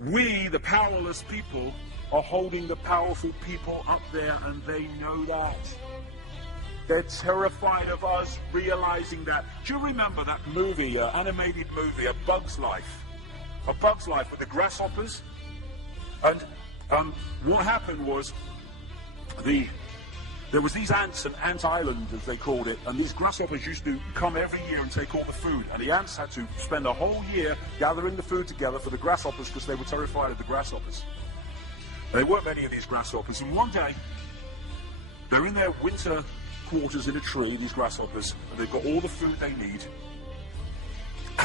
We, the powerless people, are holding the powerful people up there, and they know that. They're terrified of us realizing that. Do you remember that movie, animated movie, A Bug's Life? A Bug's Life with the grasshoppers? And what happened was there was these ants, and Ant Island as they called it, and these grasshoppers used to come every year and take all the food, and the ants had to spend a whole year gathering the food together for the grasshoppers because they were terrified of the grasshoppers. There weren't many of these grasshoppers, and one day they're in their winter quarters in a tree, these grasshoppers, and they've got all the food they need,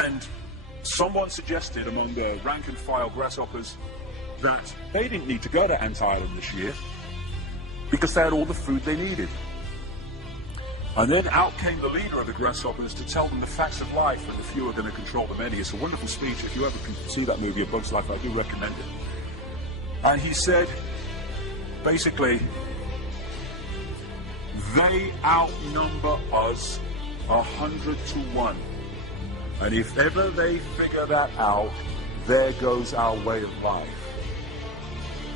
and someone suggested among the rank and file grasshoppers that they didn't need to go to Ant Island this year because they had all the food they needed. And then out came the leader of the grasshoppers to tell them the facts of life, and the few are going to control the many. It's a wonderful speech. If you ever can see that movie, A Bug's Life, I do recommend it. And he said, basically, they outnumber us 100-1. And if ever they figure that out, there goes our way of life.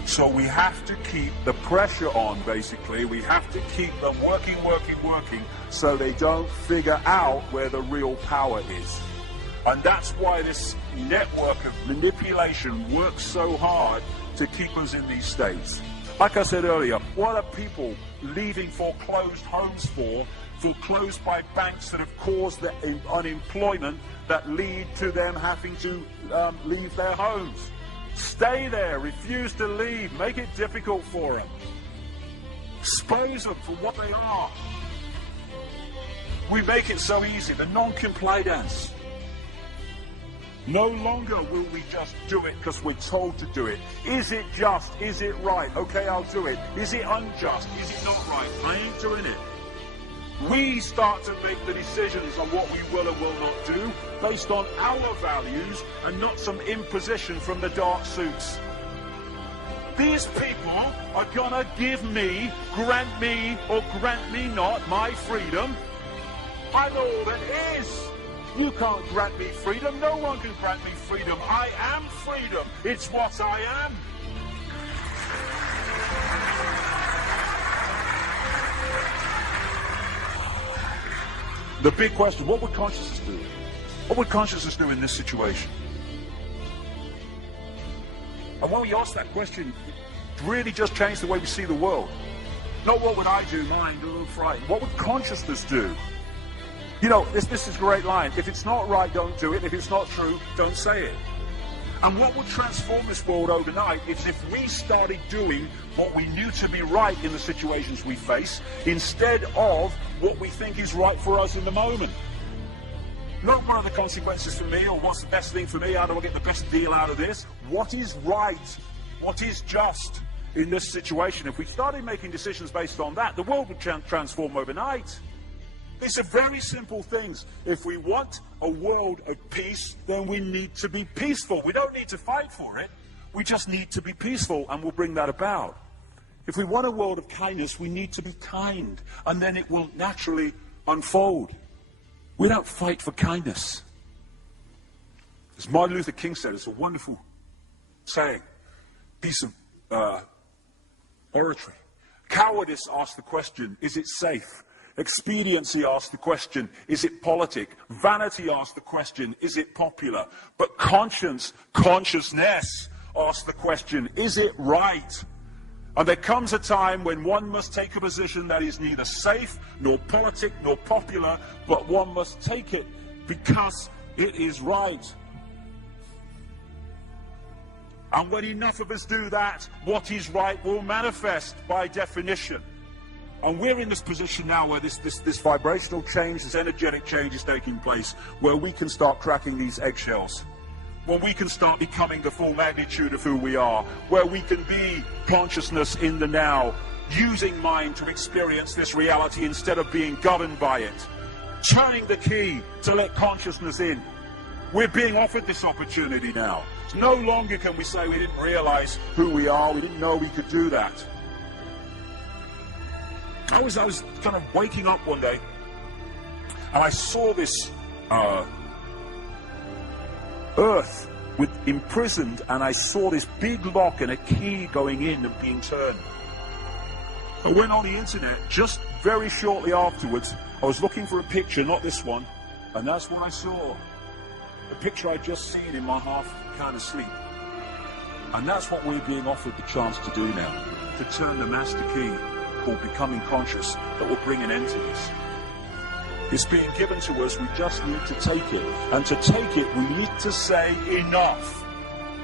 So we have to keep the pressure on, basically. We have to keep them working, so they don't figure out where the real power is. And that's why this network of manipulation works so hard to keep us in these states. Like I said earlier, what are people leaving foreclosed homes for? Foreclosed by banks that have caused the unemployment that lead to them having to leave their homes. Stay there, refuse to leave, make it difficult for them. Expose them for what they are. We make it so easy, the non-compliance. No longer will we just do it because we're told to do it. Is it just? Is it right? Okay, I'll do it. Is it unjust? Is it not right? I ain't doing it. We start to make the decisions on what we will and will not do based on our values and not some imposition from the dark suits. These people are gonna give me, grant me, or grant me not my freedom. I'm all that is. You can't grant me freedom. No one can grant me freedom. I am freedom. It's what I am. The big question, what would consciousness do? What would consciousness do in this situation? And when we ask that question, it really just changed the way we see the world. Not what would I do, mind, a little frightened. What would consciousness do? You know, this is a great line. If it's not right, don't do it. If it's not true, don't say it. And what would transform this world overnight is if we started doing what we knew to be right in the situations we face, instead of what we think is right for us in the moment. Not what are the consequences for me, or what's the best thing for me, how do I get the best deal out of this? What is right? What is just in this situation? If we started making decisions based on that, the world would transform overnight. These are very simple things. If we want a world of peace, then we need to be peaceful. We don't need to fight for it. We just need to be peaceful, and we'll bring that about. If we want a world of kindness, we need to be kind, and then it will naturally unfold. We don't fight for kindness. As Martin Luther King said, it's a wonderful saying, piece of oratory. Cowardice asks the question, is it safe? Expediency asks the question, is it politic? Vanity asks the question, is it popular? But consciousness asks the question, is it right? And there comes a time when one must take a position that is neither safe, nor politic, nor popular, but one must take it because it is right. And when enough of us do that, what is right will manifest by definition. And we're in this position now where this vibrational change, this energetic change is taking place, where we can start cracking these eggshells, where we can start becoming the full magnitude of who we are, where we can be consciousness in the now, using mind to experience this reality instead of being governed by it, turning the key to let consciousness in. We're being offered this opportunity now. No longer can we say we didn't realize who we are, we didn't know we could do that. I was kind of waking up one day, and I saw this earth with imprisoned, and I saw this big lock and a key going in and being turned. I went on the internet just very shortly afterwards. I was looking for a picture, not this one, and that's what I saw. The picture I'd just seen in my half kind of sleep. And that's what we're being offered the chance to do now, to turn the master key called becoming conscious that will bring an end to this. It's being given to us, we just need to take it. And to take it, we need to say enough.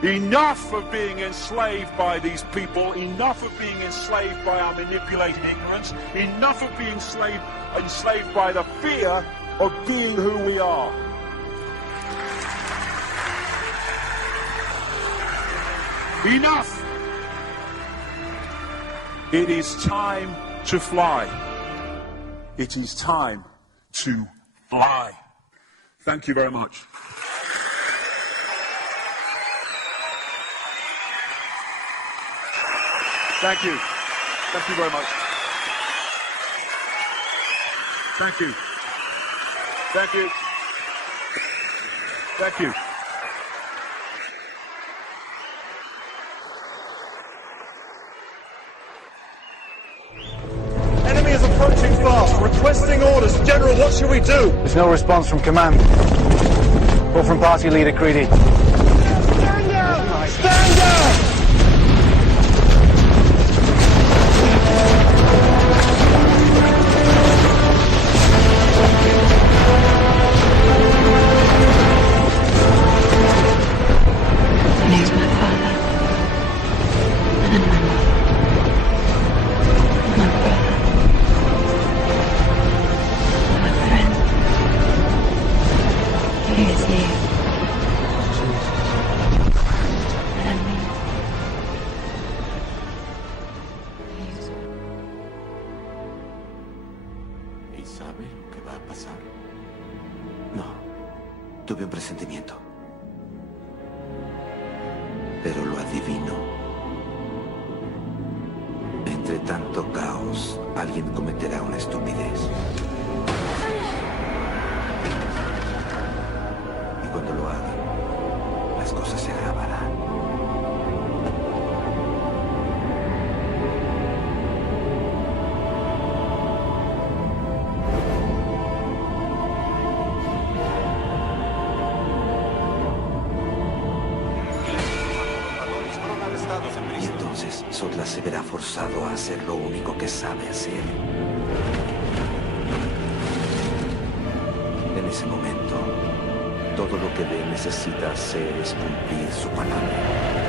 Enough of being enslaved by these people, enough of being enslaved by our manipulated ignorance, enough of being enslaved by the fear of being who we are. Enough! It is time to fly. It is time to fly. Thank you very much. Thank you. Thank you very much. Thank you. Thank you. Thank you. Enemy is approaching fast, requesting orders. General, what should we do? There's no response from command. Or from party leader Creedy. Stand down! Stand down! He's my father, and my mother, my brother, my friend. He is you, and me. ¿Y sabe lo que va a pasar? No, tuve un presentimiento. Pero lo adivino. Entre tanto caos, alguien cometerá una estupidez. Y cuando lo hagan, las cosas se agravarán. Y entonces Sotla se verá forzado a hacer lo único que sabe hacer. En ese momento, todo lo que Ben necesita hacer es cumplir su palabra.